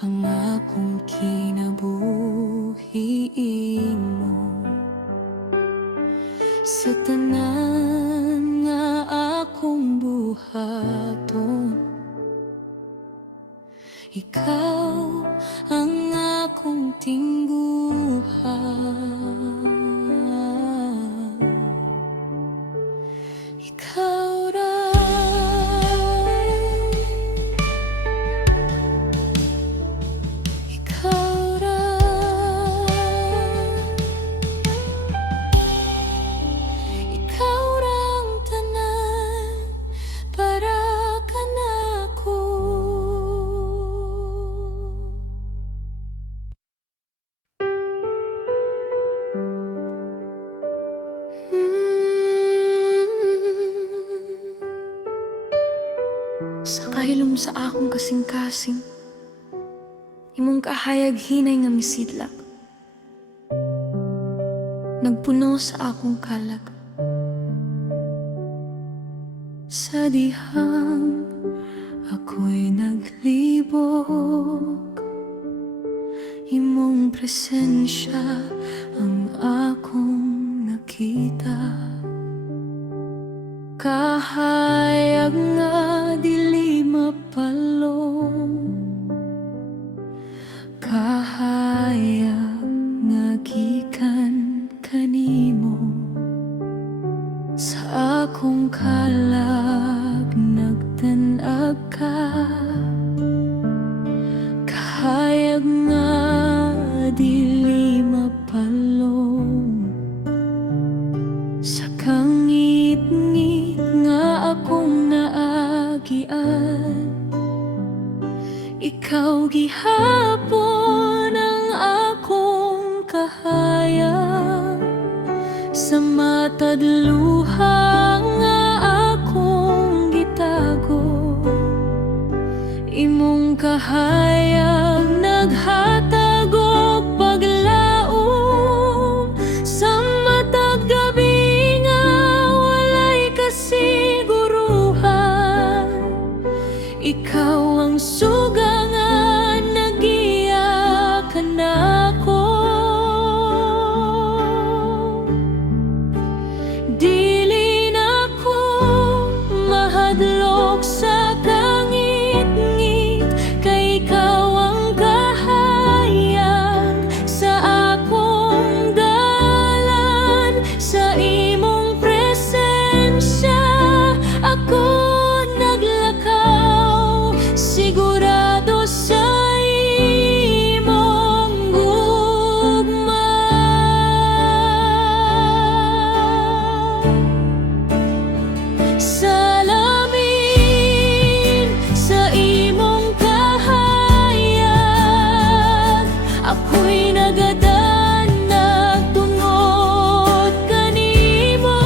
ang akong kinabuhi mo. Sa tanan nga akong buhaton, ikaw ang akong tingguhan. Ikaw ra, ikaw ra, ikaw ra ang tanan para kanako. Sa kahilom sa akong kasing-kasing, imong kahayag hinay nga misidlak, nagpuno sa akong kalag. Sa dihang ako'y naglibog, imong presensya ang akong nakita. Kahayag nga dili mapalong, kahayag nga gikan kanimo. Sa akong kalag nagtan-ag ka, kahayag nga dili mapalong. Sa kangit-ngit nga akong naagian, ikaw gihapon ang akong kahayag. Sa matad luha nga akong gitago, imong kahayag naghatag og paglaom. Sa matag gabi nga walay kasiguruhan, ikaw ang suga nga nagiya kanako. Dili nako mahadlok sa kangit-ngit, kay ikaw ang kahayag sa akong dalan. Sa imong presensya ako naglakaw, sigurado sa imong gugma. Salamin sa imong kahayag, ako'y nagadanag tungod kanimo.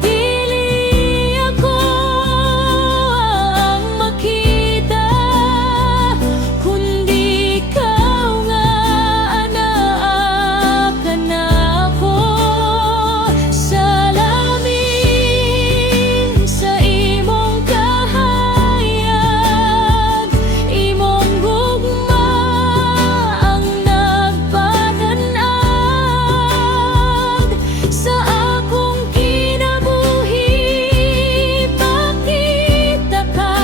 Dili ako ang makita, kundi ikaw nga anaa kanako. Salamin sa imong kahayag, imong gugma ang nagpatanag sa akong kinabuhi. Pakita ka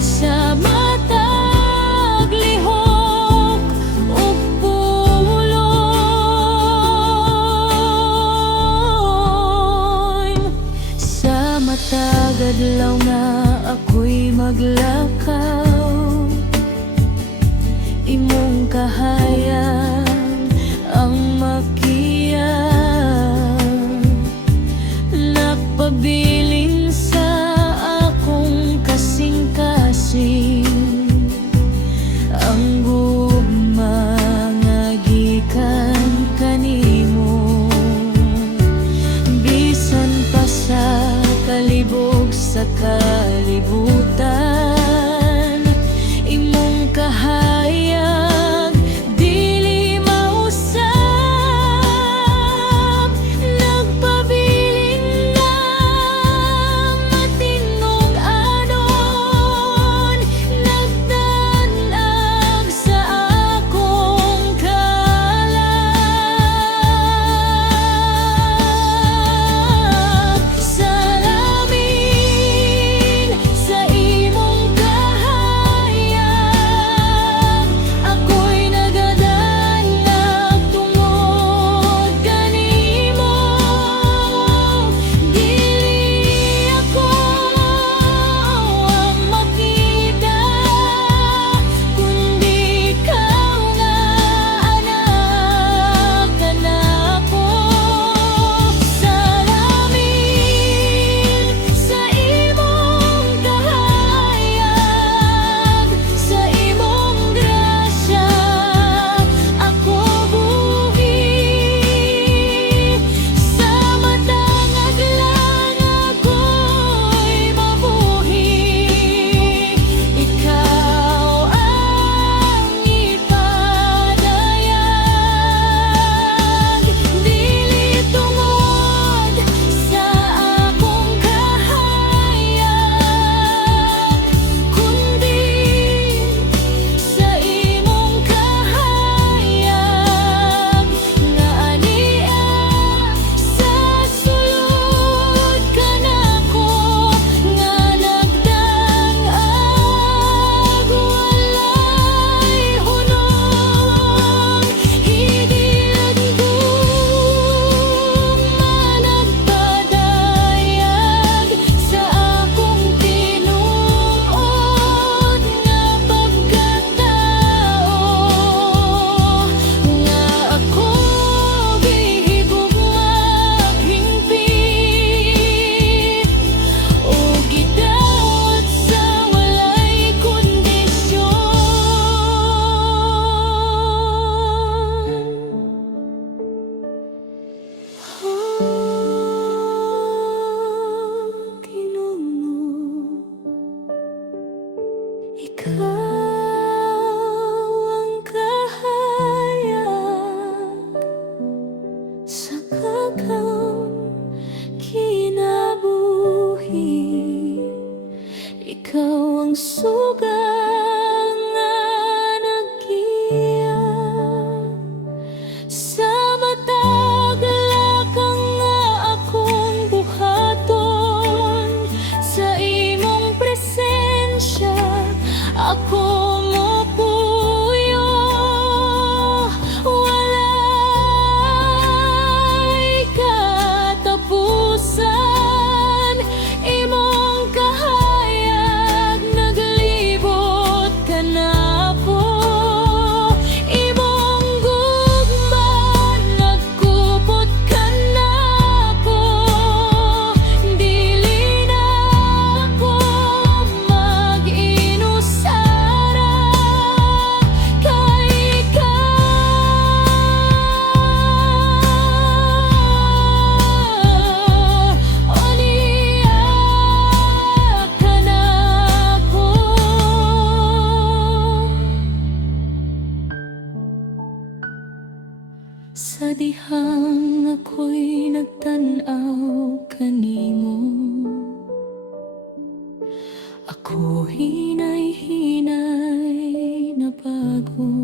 sa matag lihok ug puloy. Sa matag adlaw nga ako'y maglakaw, imong kahayag ang makiyang. Nagpabilin sa akong kasing-kasing, ang gugma nga gikan kanimo. Bisan pa sa kalibog sa kalibutan, imong kahayag di Ikaw ang kahayag sa kakaw kinabuhi. Ikaw ang suga nga naggiya sa matag lakang nga akong buhaton. Sa imong presensya ako mopuyo, walay katapusan. Imong kahayag naglibot ka na po. Imong gugma nagkupot ka na po. Dili na ako mag-inusara kay ikaw. Oniya ka na ko. Sa dihang ako'y nagtanaw kanimo, ako hinay-hinay na bago.